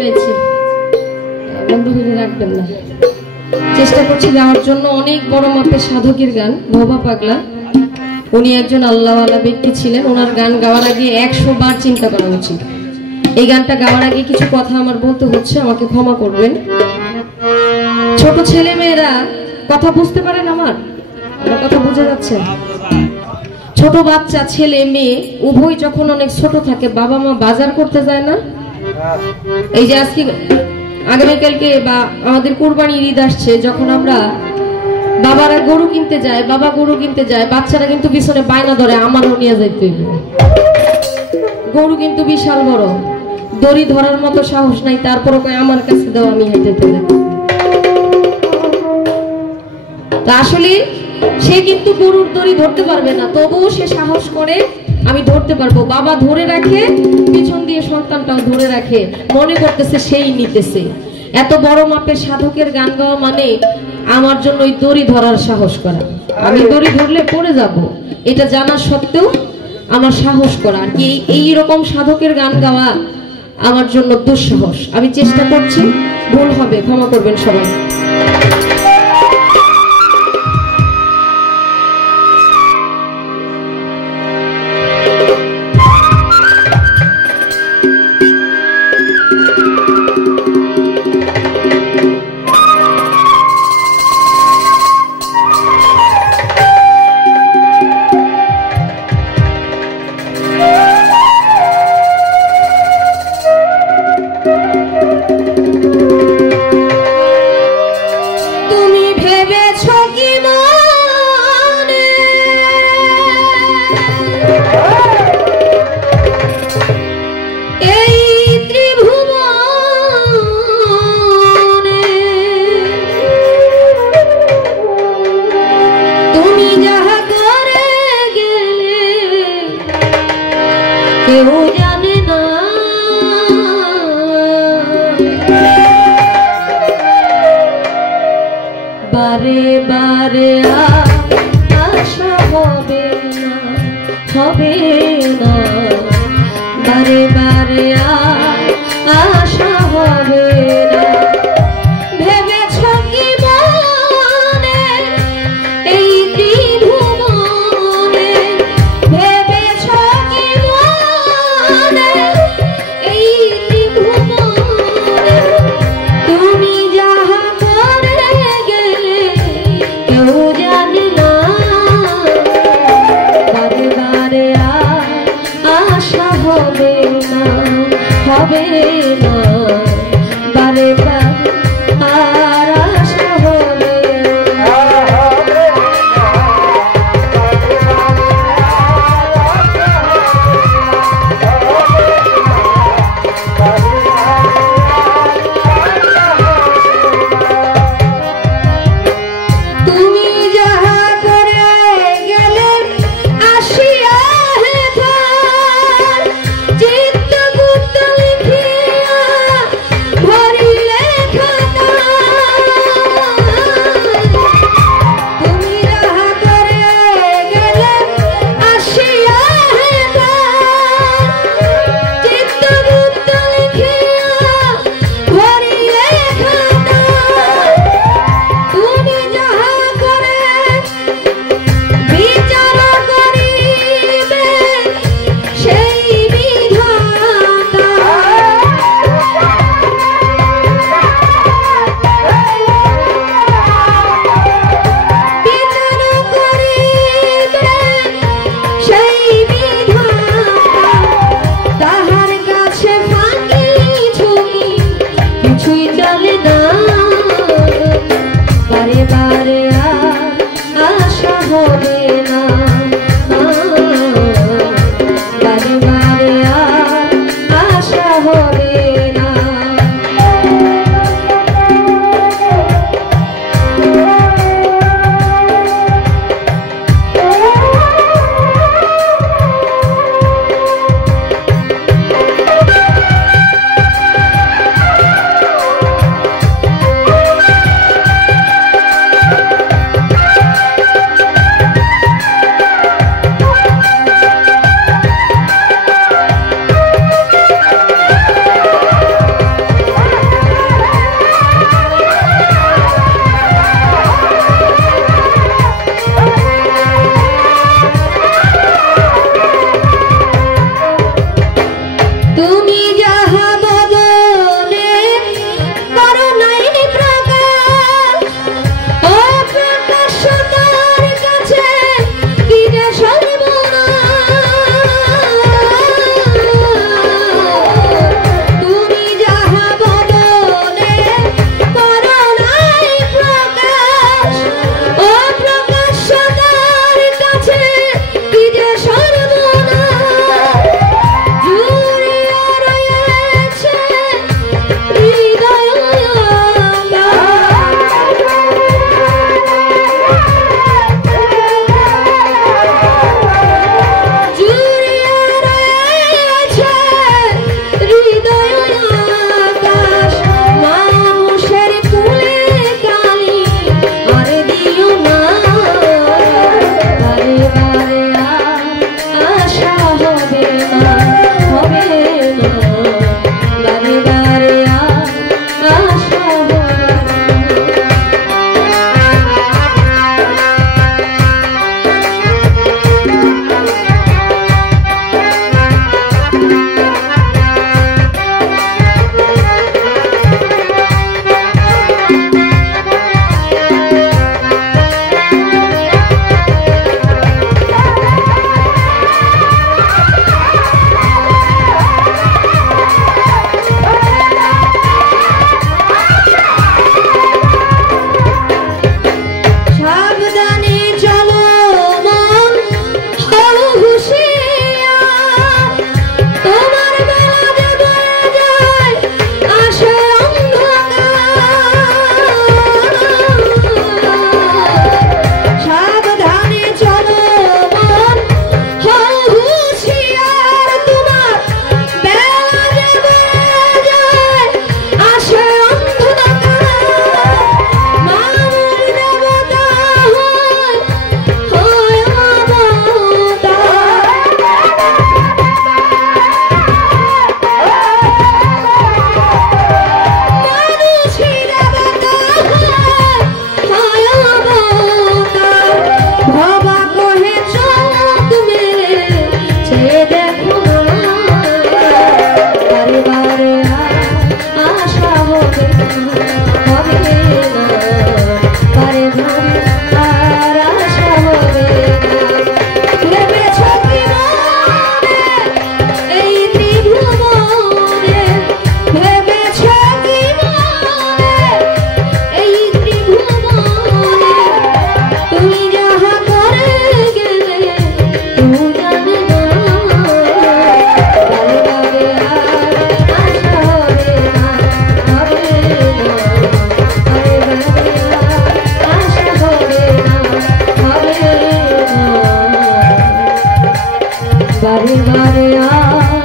গাইছি, বন্ধ করে রাখবেন না। চেষ্টা করছি গাওয়ার জন্য। অনেক বড় মাপের সাধকের গান, ভবা পাগলা। উনি একজন আল্লাহওয়ালা ব্যক্তি ছিলেন। ওনার গান গাওয়ার আগে 100 বার চিন্তা করা উচিত। এই গানটা গাওয়ার আগে কিছু কথা আমার বলতে হচ্ছে, আমাকে ক্ষমা করবেন। ছোট ছেলে মেয়েরা কথা বুঝতে পারেন? আমার কথা বোঝা যাচ্ছে? ছোট বাচ্চা ছেলে মেয়ে উভয় যখন অনেক ছোট থাকে, বাবা মা বাজার করতে যায় না? এই যে আজকে আগামীকালকে বা আমাদের কুরবানির ঈদ আসছে, যখন আমরা বাবারা গরু কিনতে যায়, বাবা গরু কিনতে যায়, বাচ্চারা কিন্তু পিছনে বায়না ধরে আমারও নিয়ে যাইতে হইবে। গরু কিন্তু বিশাল বড়, দড়ি ধরার মতো সাহস নাই, তারপরও কয় আমার কাছে দাও, আমি হেঁটে যাই। তা আসলে সে কিন্তু গরুর দড়ি ধরতে পারবে না, তবুও সে সাহস করে আমি ধরতে পারবো। বাবা ধরে রাখে, পিছন দিয়ে সন্তানটাও ধরে রাখে, মনে করতেছে সেই নিতেছে। এত বড় মাপের সাধকের গান গাওয়া মানে আমার জন্য ওই দড়ি ধরার সাহস করা। আমি দড়ি ধরলে পড়ে যাব, এটা জানা সত্ত্বেও আমার সাহস করা। আর কি এইরকম সাধকের গান গাওয়া আমার জন্য দুঃসাহস। আমি চেষ্টা করছি, ভুল হবে ক্ষমা করবেন সবাই। বারে বারে আশা হবে না, হবে না, বারে বারে আশা হবে না। ভেবেছ কি মনে এই ত্রিভুবনে, ভেবেছ কি মনে এই ত্রিভুবনে, তুমি যাহা করে গেলে কেউ জানে না। বারে বারে আশা হবে না, হবে না, বারে বারে আর আশা হবে চিত্তগুপ্ত লিখিয়া আয়